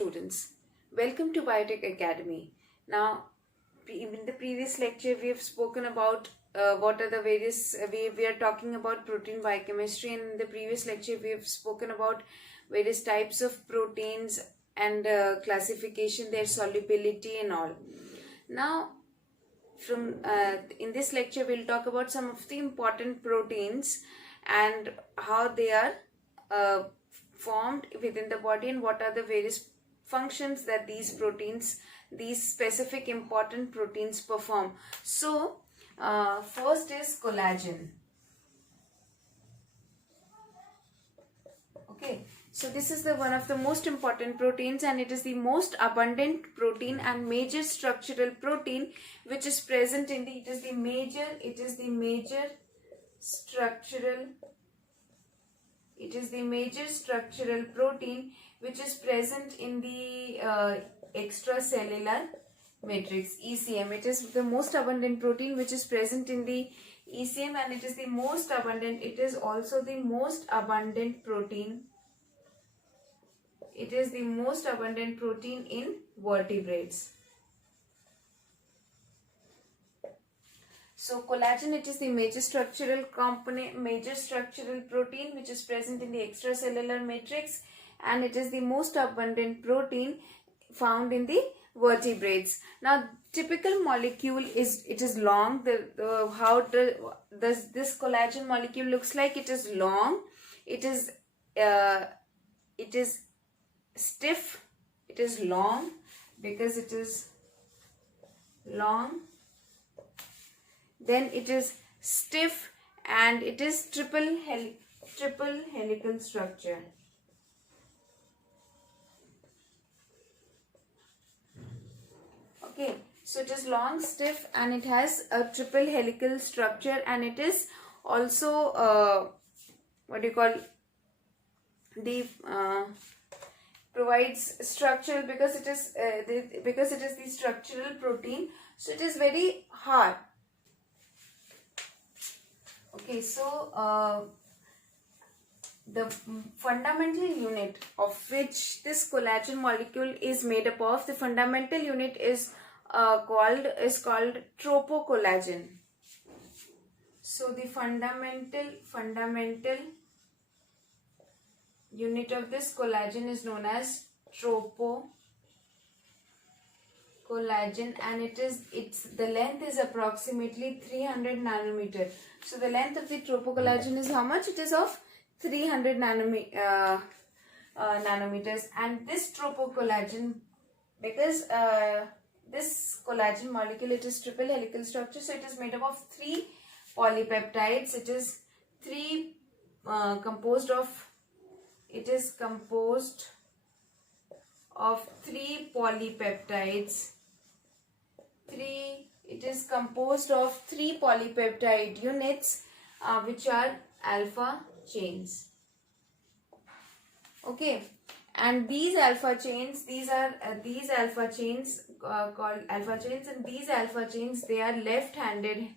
Students, welcome to Biotech Academy. Now, in the previous lecture, we have spoken about what are the various, we are talking about protein biochemistry, and in the previous lecture, we have spoken about various types of proteins and classification, their solubility and all. Now, in this lecture, we'll talk about some of the important proteins and how they are formed within the body and what are the various functions that these proteins, these specific important proteins perform. So, first is collagen. Okay, so this is the one of the most important proteins, and it is the most abundant protein and major structural protein which is present in the, it is the major structural protein which is present in the extracellular matrix, ECM. It is the most abundant protein which is present in the ECM, and it is the most abundant, it is also the most abundant protein. It is the most abundant protein in vertebrates. So collagen, it is the major structural component, major structural protein which is present in the extracellular matrix, and it is the most abundant protein found in the vertebrates. Now, typical molecule is, it is long. How does this collagen molecule looks like? It is long. It is stiff. It is long because it is long. Then it is stiff, and it is triple helical structure. Okay, so it is long, stiff, and it has a triple helical structure, and it is also provides structural because it is the structural protein, so it is very hard. Okay, so the fundamental unit of which this collagen molecule is made up of, the fundamental unit is called Tropo Collagen. So the fundamental unit of this collagen is known as Tropo Collagen, and the length is approximately 300 nanometer. So the length of the Tropo Collagen is how much? It is of 300 nanometers, and this Tropo Collagen, because this collagen molecule, it is triple helical structure, so it is made up of 3 polypeptides. It is composed of 3 polypeptides. It is composed of 3 polypeptide units, which are alpha chains. Okay, and these alpha chains, called alpha chains, and these alpha chains, they are left-handed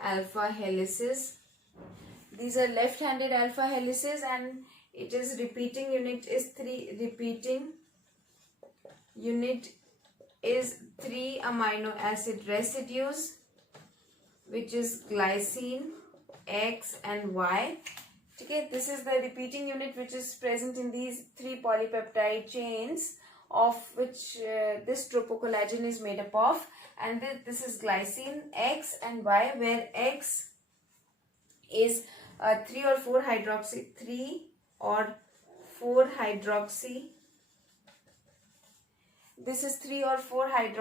alpha helices. These are left-handed alpha helices, and it is repeating unit is 3 amino acid residues, which is glycine, X and Y. Okay, this is the repeating unit which is present in these 3 polypeptide chains, of which this tropocollagen is made up of, and this is glycine, X and Y, where X is 3 or 4 hydroxy. This is 3 or 4 X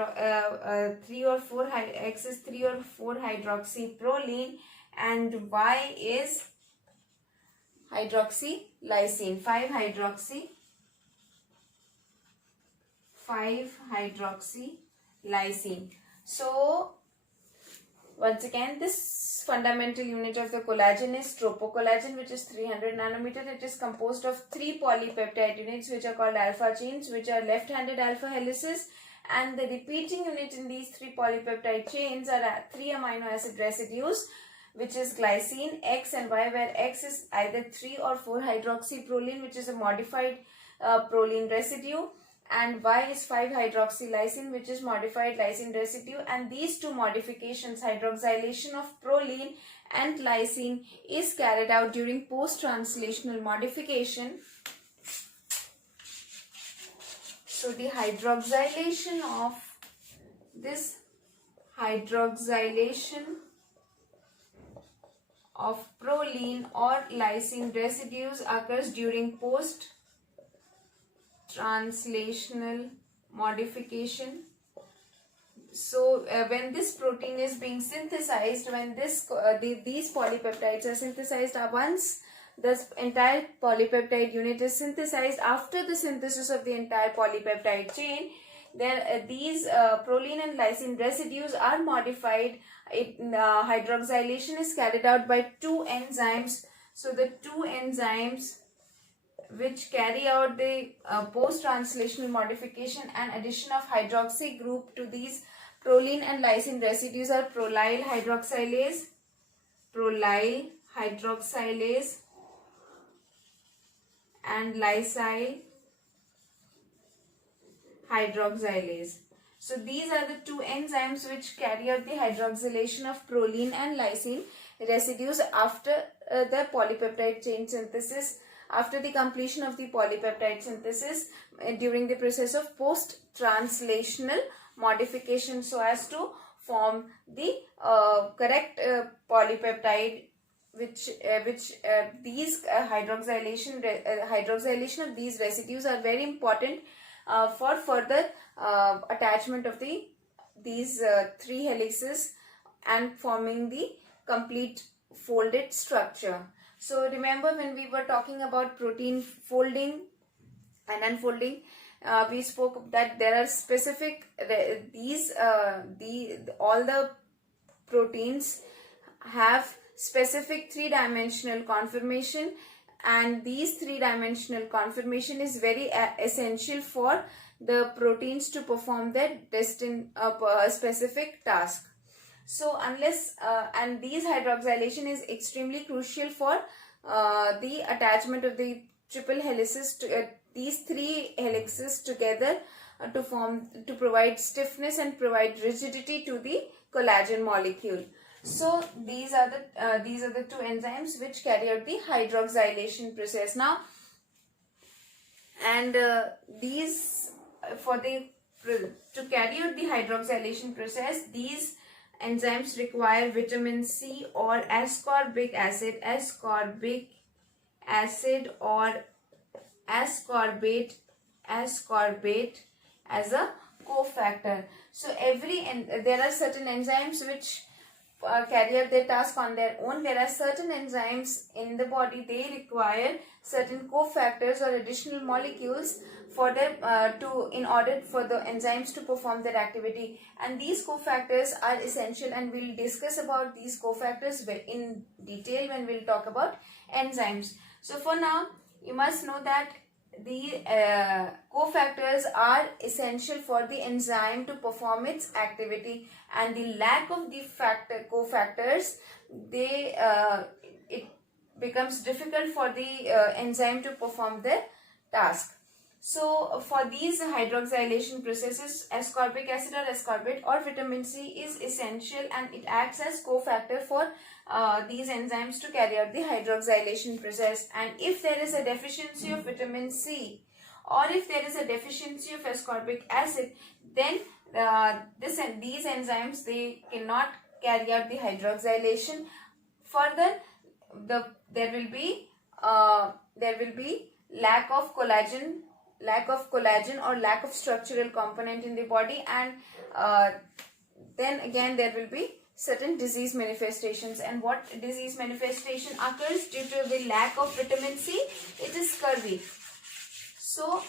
is 3 or 4 hydroxyproline, and Y is hydroxylysine, 5 hydroxylysine. So once again, this fundamental unit of the collagen is tropocollagen, which is 300 nanometer. It is composed of 3 polypeptide units, which are called alpha chains, which are left-handed alpha helices, and the repeating unit in these 3 polypeptide chains are 3 amino acid residues, which is glycine, X and Y, where X is either 3 or 4 hydroxyproline, which is a modified proline residue, and Y is 5 hydroxylysine, which is modified lysine residue. And these two modifications, hydroxylation of proline and lysine, is carried out during post-translational modification. So the hydroxylation of proline or lysine residues occurs during post-translational modification. So when this protein is being synthesized, when these polypeptides are synthesized, once the entire polypeptide unit is synthesized, after the synthesis of the entire polypeptide chain, then these proline and lysine residues are modified. Hydroxylation is carried out by two enzymes. So the two enzymes which carry out the post-translational modification and addition of hydroxy group to these proline and lysine residues are prolyl hydroxylase and lysyl hydroxylase. So these are the two enzymes which carry out the hydroxylation of proline and lysine residues after the polypeptide chain synthesis, after the completion of the polypeptide synthesis during the process of post-translational modification, so as to form the correct polypeptide, which these hydroxylation of these residues are very important for further attachment of these three helices and forming the complete folded structure. So remember, when we were talking about protein folding and unfolding, we spoke that there are specific all the proteins have specific three-dimensional conformation, and these three-dimensional conformation is very essential for the proteins to perform their destined specific task. So unless and these hydroxylation is extremely crucial for the attachment of the triple helices to these three helices together to provide stiffness and provide rigidity to the collagen molecule. So these are the two enzymes which carry out the hydroxylation process. Now, and these to carry out the hydroxylation process, these enzymes require vitamin C or ascorbic acid or ascorbate as a cofactor. So there are certain enzymes which carry out their task on their own. There are certain enzymes in the body, they require certain cofactors or additional molecules for them in order for the enzymes to perform their activity, and these cofactors are essential, and we'll discuss about these cofactors in detail when we'll talk about enzymes. So for now, you must know that the cofactors are essential for the enzyme to perform its activity, and the lack of the cofactors, it becomes difficult for the enzyme to perform their task. So for these hydroxylation processes, ascorbic acid or ascorbate or vitamin C is essential, and it acts as cofactor for these enzymes to carry out the hydroxylation process. And if there is a deficiency of vitamin C or if there is a deficiency of ascorbic acid, then these enzymes, they cannot carry out the hydroxylation. Further, there will be lack of collagen or lack of structural component in the body, and then again there will be certain disease manifestations. And what disease manifestation occurs due to the lack of vitamin C? It is scurvy. So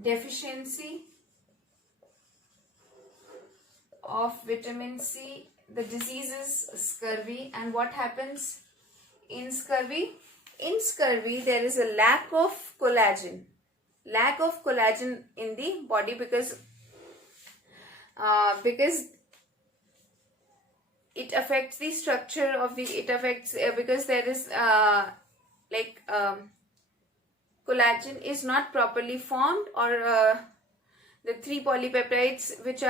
deficiency of vitamin C, the disease is scurvy. And what happens in scurvy? In scurvy, there is a lack of collagen in the body, because it affects the structure of the, it affects because there is collagen is not properly formed, or the three polypeptides which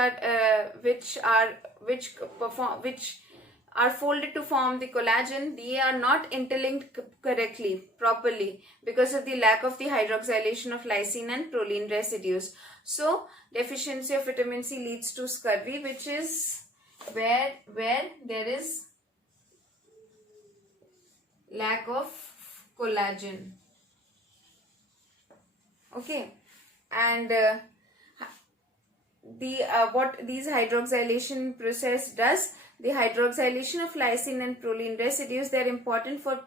are folded to form the collagen, they are not interlinked correctly, properly, because of the lack of the hydroxylation of lysine and proline residues. So deficiency of vitamin C leads to scurvy, which is where there is lack of collagen. Okay, and what these hydroxylation process does, the hydroxylation of lysine and proline residues, they are important for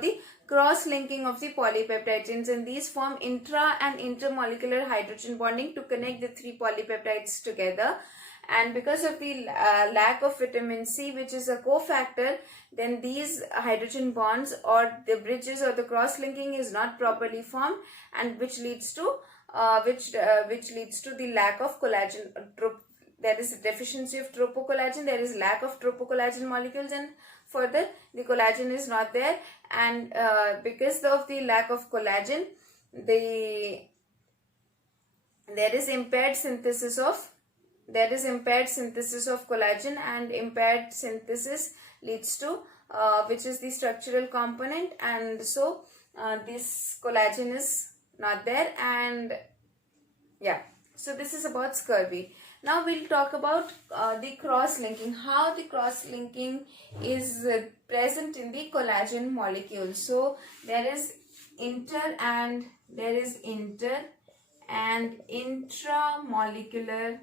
the cross-linking of the polypeptide chains, and these form intra and intermolecular hydrogen bonding to connect the three polypeptides together. And because of the lack of vitamin C, which is a cofactor, then these hydrogen bonds or the bridges or the cross-linking is not properly formed, and which leads to the lack of collagen. There is a deficiency of tropocollagen, there is lack of tropocollagen molecules, and further the collagen is not there, and because of the lack of collagen, there is impaired synthesis of collagen, and impaired synthesis leads to which is the structural component, and so this collagen is not there. And yeah, so this is about scurvy. Now we'll talk about the cross-linking, how the cross-linking is present in the collagen molecule. So there is inter and intramolecular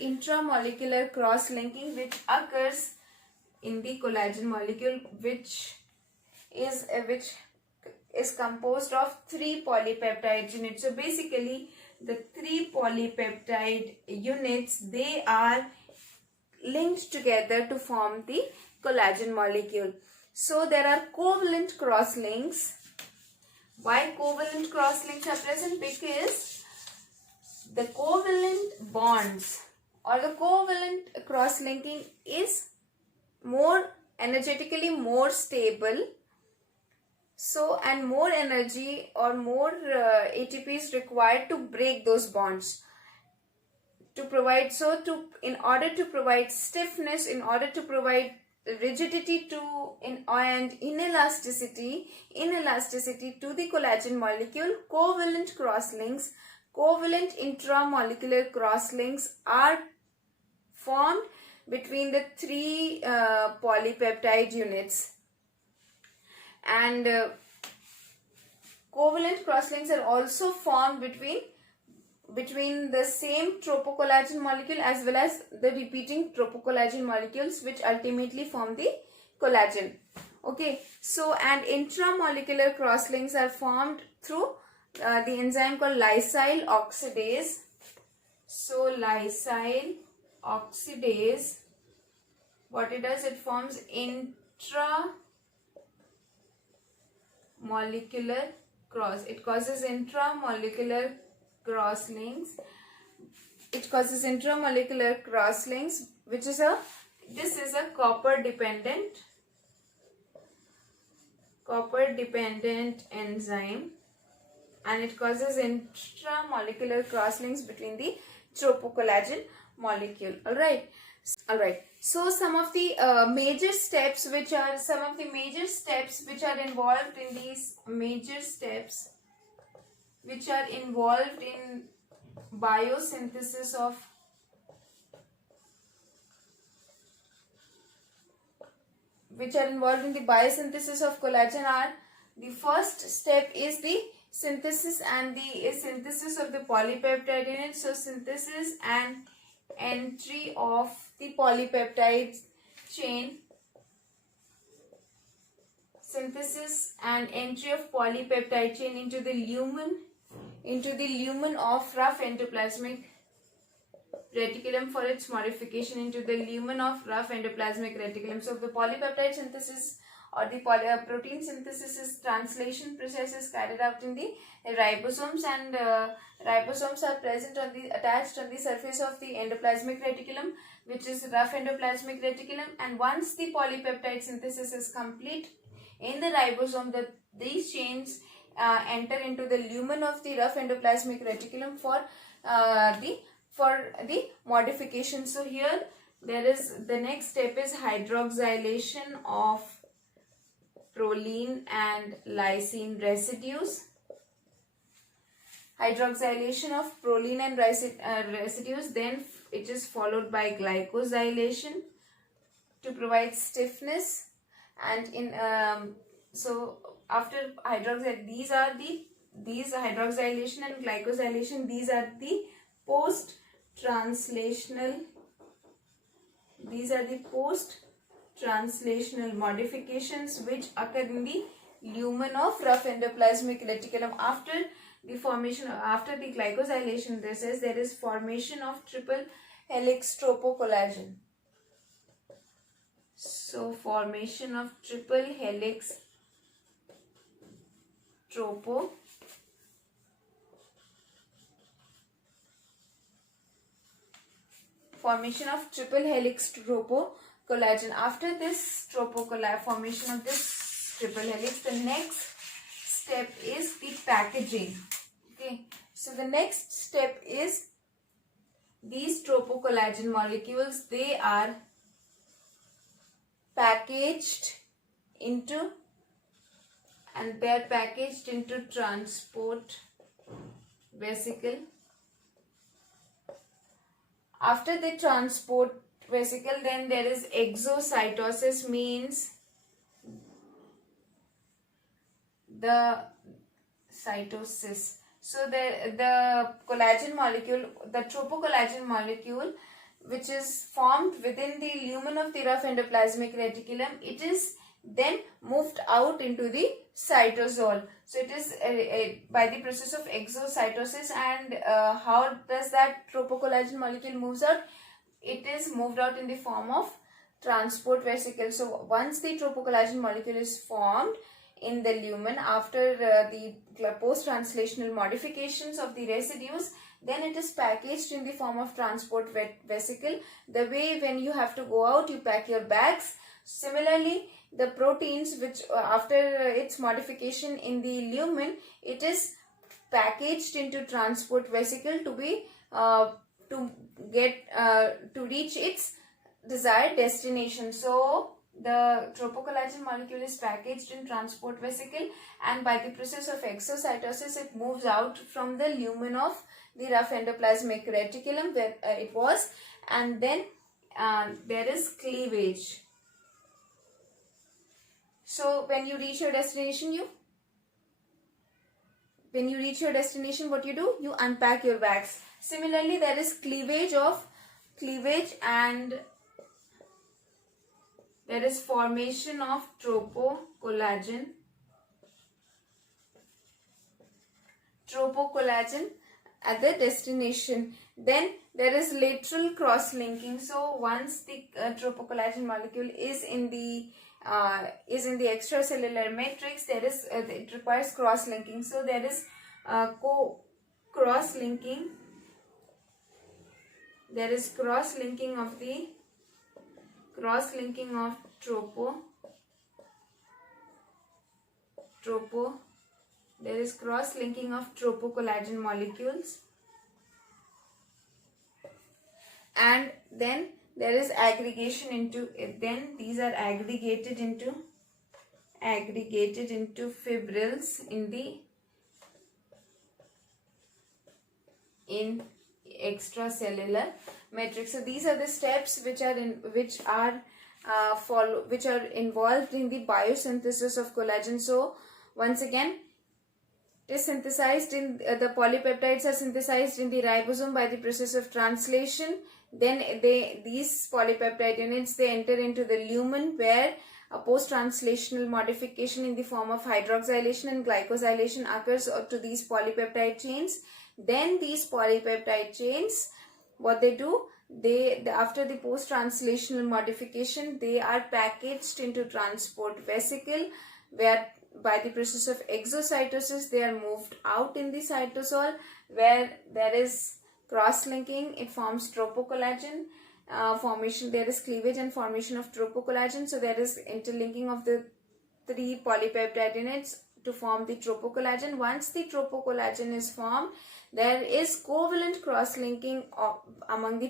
intramolecular cross-linking which occurs in the collagen molecule, which is composed of three polypeptide units. So basically the three polypeptide units, they are linked together to form the collagen molecule. So there are covalent crosslinks. Why covalent crosslinks are present? Because the covalent bonds or the covalent cross-linking is more energetically more stable, so, and more energy or more ATP is required to break those bonds, to provide, so to, in order to provide stiffness, in order to provide rigidity and inelasticity to the collagen molecule, covalent crosslinks, covalent intramolecular crosslinks are formed between the three polypeptide units. And covalent crosslinks are also formed between the same tropocollagen molecule as well as the repeating tropocollagen molecules, which ultimately form the collagen. Okay, so and intramolecular crosslinks are formed through the enzyme called Lysine Oxidase. So Lysine Oxidase, what it does, it forms intramolecular cross. It causes intramolecular crosslinks. It causes intramolecular crosslinks, which is this is a copper dependent enzyme, and it causes intramolecular crosslinks between the tropocollagen molecule. All right. So some of the major steps which are involved in these major steps which are involved in biosynthesis of collagen are: the first step is the synthesis of the polypeptide unit. So synthesis and entry of the polypeptide chain. Synthesis and entry of polypeptide chain into the lumen of rough endoplasmic reticulum for its modification into the lumen of rough endoplasmic reticulum. So the polypeptide synthesis or the protein synthesis is translation process is carried out in the ribosomes, and ribosomes are present on the attached on the surface of the endoplasmic reticulum, which is rough endoplasmic reticulum. And once the polypeptide synthesis is complete in the ribosome, these chains enter into the lumen of the rough endoplasmic reticulum for the modification. So here there is the next step is hydroxylation of proline and lysine residues. Hydroxylation of proline and residues, then it is followed by glycosylation to provide stiffness, and in so after these hydroxylation and glycosylation, these are the post-translational modifications which occur in the lumen of rough endoplasmic reticulum. After the glycosylation, there is formation of triple helix tropo collagen. So formation of triple helix tropo collagen. After this formation of this triple helix, the next step is the packaging. Okay, so the next step is these tropo collagen molecules, they are packaged into transport vesicle. After the transport vesicle, then there is exocytosis, means the cytosis. So the collagen molecule, the tropocollagen molecule, which is formed within the lumen of the rough endoplasmic reticulum, it is then moved out into the cytosol. So it is by the process of exocytosis. And how does that tropocollagen molecule moves out? It is moved out in the form of transport vesicle. So once the tropocollagen molecule is formed in the lumen after the post-translational modifications of the residues, then it is packaged in the form of transport vesicle. The way when you have to go out, you pack your bags. Similarly, the proteins, which after its modification in the lumen, it is packaged into transport vesicle to be to reach its desired destination. So the tropocollagen molecule is packaged in transport vesicle, and by the process of exocytosis, it moves out from the lumen of the rough endoplasmic reticulum where it was, and then there is cleavage. So when you reach your destination, what you do? You unpack your bags. Similarly, there is cleavage and there is formation of tropocollagen at the destination. Then there is lateral cross-linking. So once the tropocollagen molecule is in the extracellular matrix, there is it requires cross-linking. So there is cross-linking. There is cross-linking of there is cross-linking of tropocollagen molecules, and then there is aggregation into it. Then these are aggregated into fibrils in extracellular matrix. So these are the steps which are involved in the biosynthesis of collagen. So once again, it is synthesized in the polypeptides are synthesized in the ribosome by the process of translation. Then these polypeptide units, they enter into the lumen where a post-translational modification in the form of hydroxylation and glycosylation occurs to these polypeptide chains. Then these polypeptide chains, what they do? after the post-translational modification, they are packaged into transport vesicle, where by the process of exocytosis they are moved out in the cytosol, where there is cross-linking. It forms tropocollagen formation. There is cleavage and formation of tropocollagen. So there is interlinking of the 3 polypeptide units to form the tropocollagen. Once the tropocollagen is formed, there is covalent cross-linking among the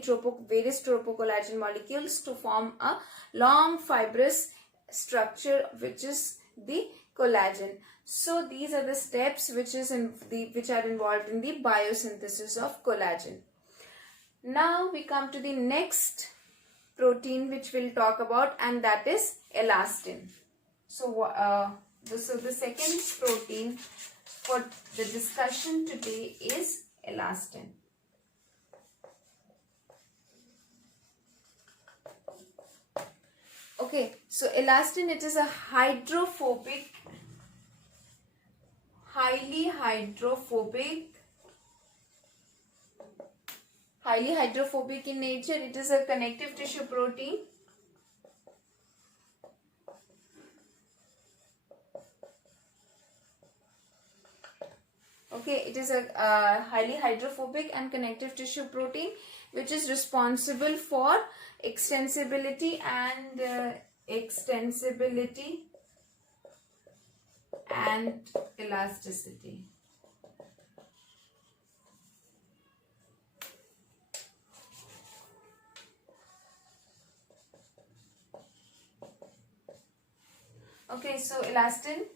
various tropocollagen molecules to form a long fibrous structure, which is the collagen. So these are the steps which are involved in the biosynthesis of collagen. Now we come to the next protein which we'll talk about, and that is elastin. So the second protein for the discussion today is elastin. Okay, so elastin, it is a hydrophobic, highly hydrophobic in nature. It is a connective tissue protein. Okay, it is a highly hydrophobic and connective tissue protein which is responsible for extensibility and elasticity. Okay, so elastin,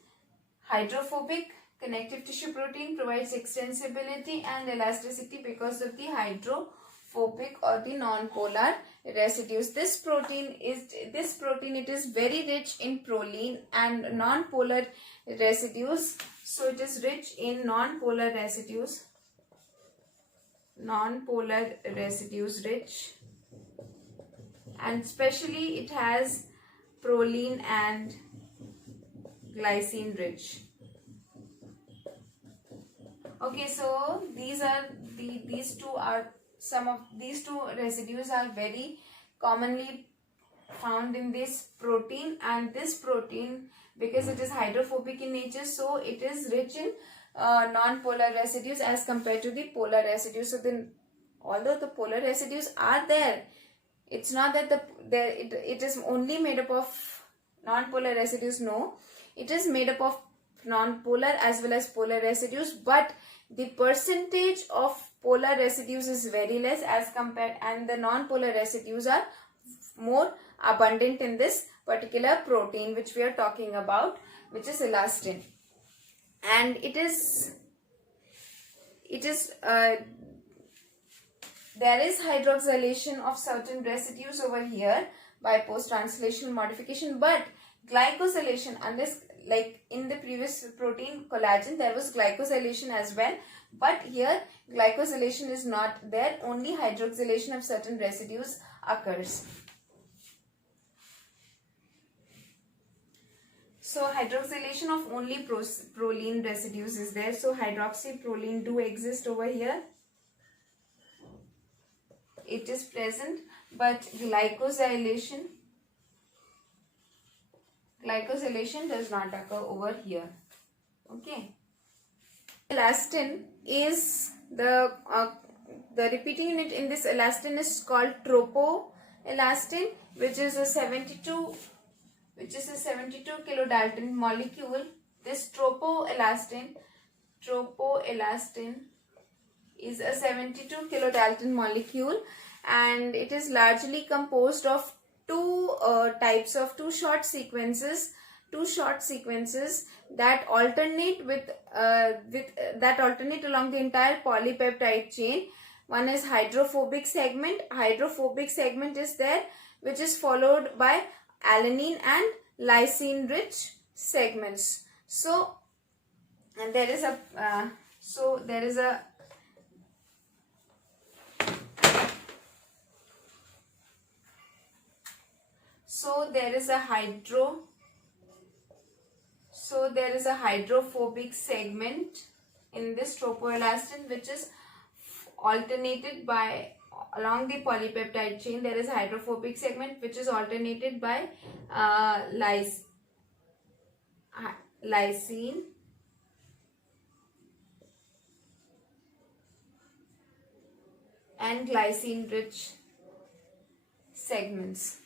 hydrophobic connective tissue protein, provides extensibility and elasticity because of the hydrophobic or the non-polar residues. This protein, it is very rich in proline and non-polar residues. So it is rich in non-polar residues rich, and especially it has proline and glycine rich. Okay, so these two residues are very commonly found in this protein, and this protein, because it is hydrophobic in nature, so it is rich in non-polar residues as compared to the polar residues. So then, although the polar residues are there, it's not that it is only made up of non-polar residues. No, it is made up of non-polar as well as polar residues, but the percentage of polar residues is very less as compared, and the non-polar residues are more abundant in this particular protein which we are talking about, which is elastin. And there is hydroxylation of certain residues over here by post-translational modification, but glycosylation, unless like in the previous protein collagen there was glycosylation as well, but here glycosylation is not there, only hydroxylation of certain residues occurs. So hydroxylation of only proline residues is there. So hydroxyproline do exist over here, it is present, but glycosylation does not occur over here. Okay. Elastin is the repeating unit in this elastin is called Tropo Elastin, which is a 72 kilodalton molecule. This Tropo Elastin is a 72 kilodalton molecule, and it is largely composed of two short sequences that alternate along the entire polypeptide chain. One is hydrophobic segment. Hydrophobic segment is there, which is followed by alanine and lysine rich segments. So there is a hydrophobic segment in this tropoelastin, which is alternated by along the polypeptide chain there is hydrophobic segment which is alternated by lysine and glycine rich segments.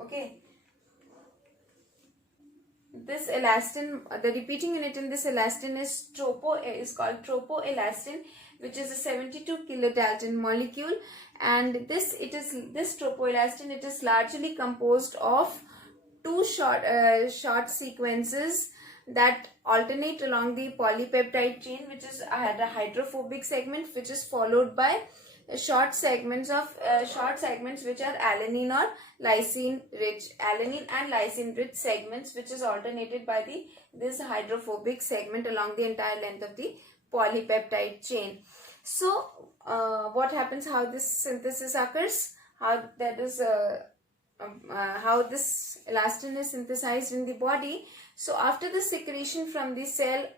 Okay, this elastin, the repeating unit in this elastin is called Tropo Elastin, which is a 72 kilodalton molecule, and this Tropo Elastin, it is largely composed of two short sequences that alternate along the polypeptide chain, which is the hydrophobic segment, which is followed by short segments which are alanine or lysine rich segments, which is alternated by this hydrophobic segment along the entire length of the polypeptide chain. So what happens, how this synthesis occurs, how this elastin is synthesized in the body. So after the secretion from the cell,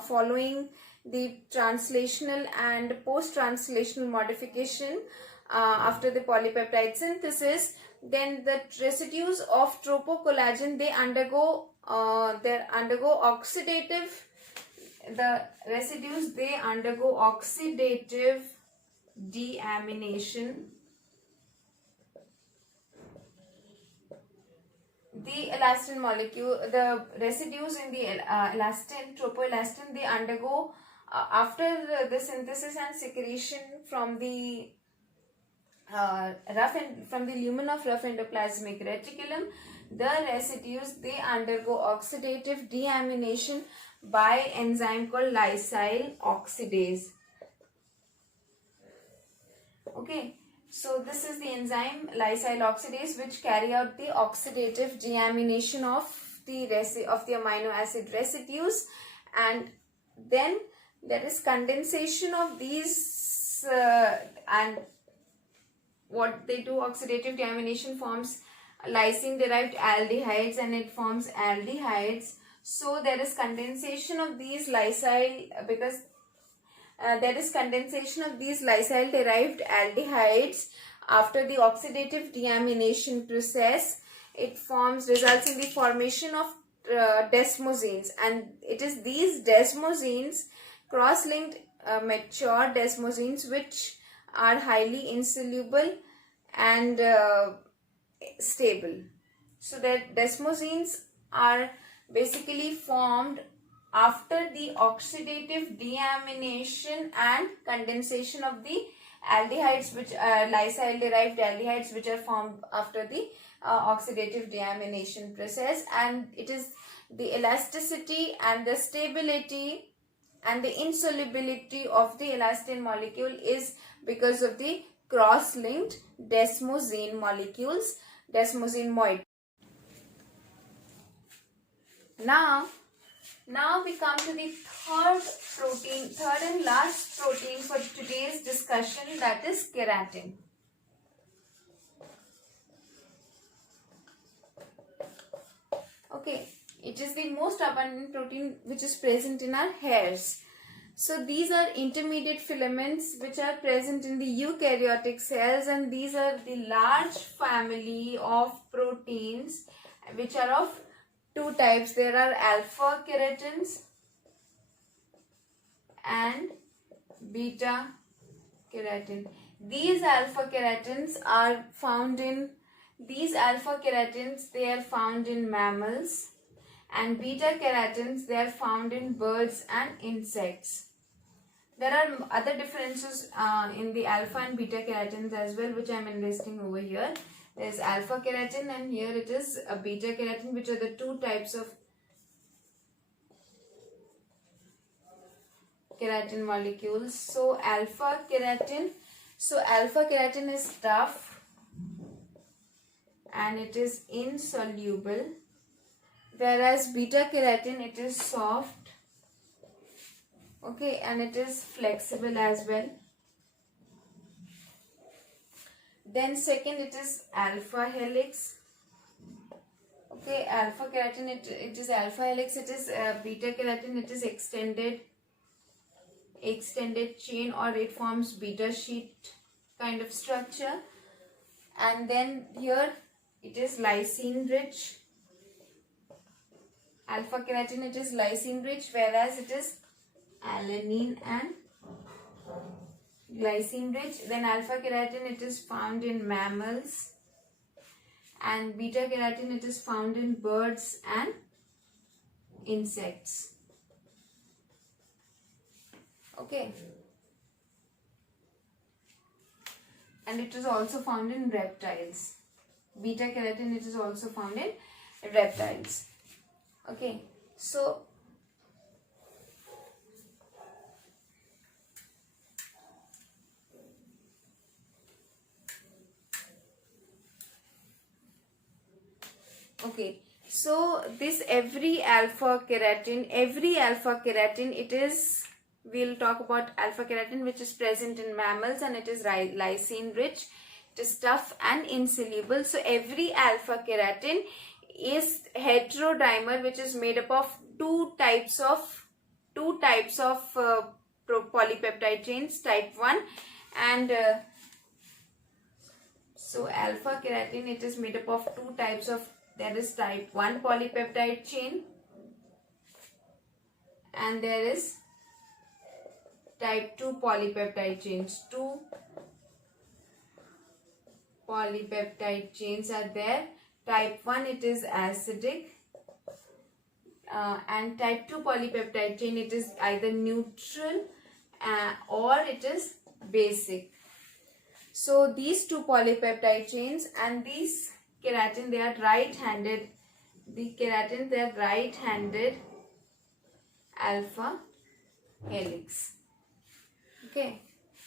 following the translational and post-translational modification after the polypeptide synthesis, then the residues of Tropo Collagen, they undergo oxidative deamination. The elastin molecule, the residues in the Tropo Elastin, they undergo after the synthesis and secretion from the lumen of rough endoplasmic reticulum, the residues, they undergo oxidative deamination by enzyme called Lysine Oxidase. Okay, so this is the enzyme Lysine Oxidase which carry out the oxidative deamination of the amino acid residues, and then there is condensation of these and what they do, oxidative deamination forms lysine derived aldehydes and it forms aldehydes. So there is condensation of these lysyl, because there is condensation of these lysyl derived aldehydes after the oxidative deamination process. It results in the formation of desmosines, and it is these desmosines, cross-linked mature desmosines, which are highly insoluble and stable. So that desmosines are basically formed after the oxidative deamination and condensation of the aldehydes, which are lysyl derived aldehydes, which are formed after the oxidative deamination process. And it is the elasticity and the stability and the insolubility of the elastin molecule is because of the cross-linked desmosine molecules, desmosine. Now we come to the third and last protein for today's discussion, that is keratin. Okay, it is the most abundant protein which is present in our hairs. So these are intermediate filaments which are present in the eukaryotic cells, and these are the large family of proteins which are of two types. There are alpha keratins and beta keratin. These alpha keratins, they are found in mammals, and beta keratins, they are found in birds and insects. There are other differences in the alpha and beta keratins as well, which I am investing over here. There is alpha keratin and here it is a beta keratin, which are the two types of keratin molecules. So alpha keratin is tough and it is insoluble, whereas beta keratin, it is soft, okay, and it is flexible as well. Then second, it is alpha helix. Okay, alpha keratin, it is alpha helix. It is beta keratin, it is extended chain, or it forms beta sheet kind of structure. And then here it is lysine rich. Alpha keratin, it is lysine rich, whereas it is alanine and glycine rich. Then alpha keratin, it is found in mammals, and beta keratin, it is found in birds and insects. Okay. And it is also found in reptiles. Beta keratin, it is also found in reptiles. Okay, so this every alpha keratin, it is, we'll talk about alpha keratin, which is present in mammals, and it is lysine rich. It is tough and insoluble. So every alpha keratin is heterodimer, which is made up of two types of polypeptide chains, type 1 and so alpha keratin, it is made up of two types of, there is type 1 polypeptide chain and there is type 2 polypeptide chains. Two polypeptide chains are there. Type 1, it is acidic, and type 2 polypeptide chain, it is either neutral or it is basic. So these two polypeptide chains and these keratin, they are right-handed. The keratin, they are right-handed alpha helix. Okay,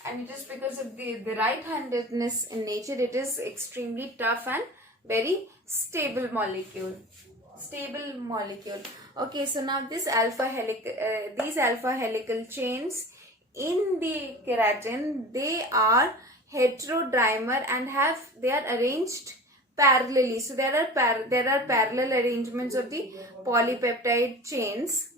and it is because of the right-handedness in nature, it is extremely tough and very stable molecule. Okay, so now this these alpha helical chains in the keratin, they are heterodimer and they are arranged parallelly. So there are parallel arrangements of the polypeptide chains,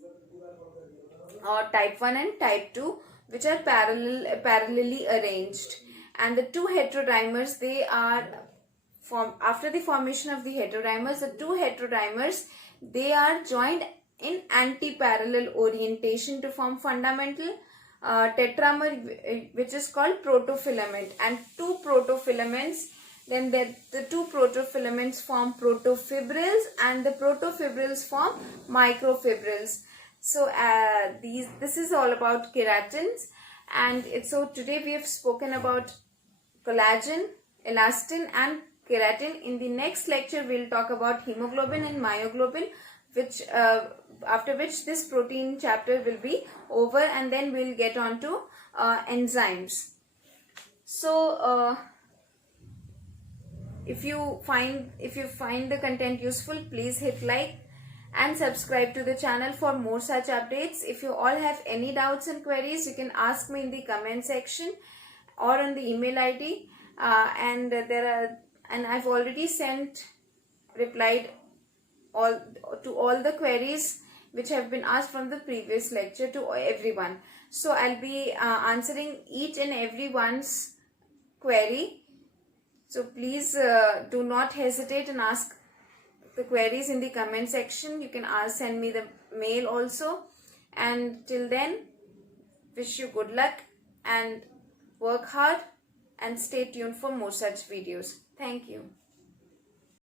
or type 1 and type 2, which are parallelly arranged, and the two heterodimers, they are after the formation of the heterodimers, the two heterodimers, they are joined in anti-parallel orientation to form fundamental tetramer, which is called protofilament, and two protofilaments, then the two protofilaments form protofibrils and the protofibrils form microfibrils. So this is all about keratins, and so today we have spoken about collagen, elastin and keratin. In the next lecture we will talk about hemoglobin and myoglobin, which after which this protein chapter will be over, and then we will get on to enzymes. So if you find the content useful, please hit like and subscribe to the channel for more such updates. If you all have any doubts and queries, you can ask me in the comment section or on the email ID, and I've already replied to all the queries which have been asked from the previous lecture to everyone. So I'll be answering each and everyone's query. So please do not hesitate and ask the queries in the comment section. You can send me the mail also. And till then, wish you good luck and work hard and stay tuned for more such videos. Thank you.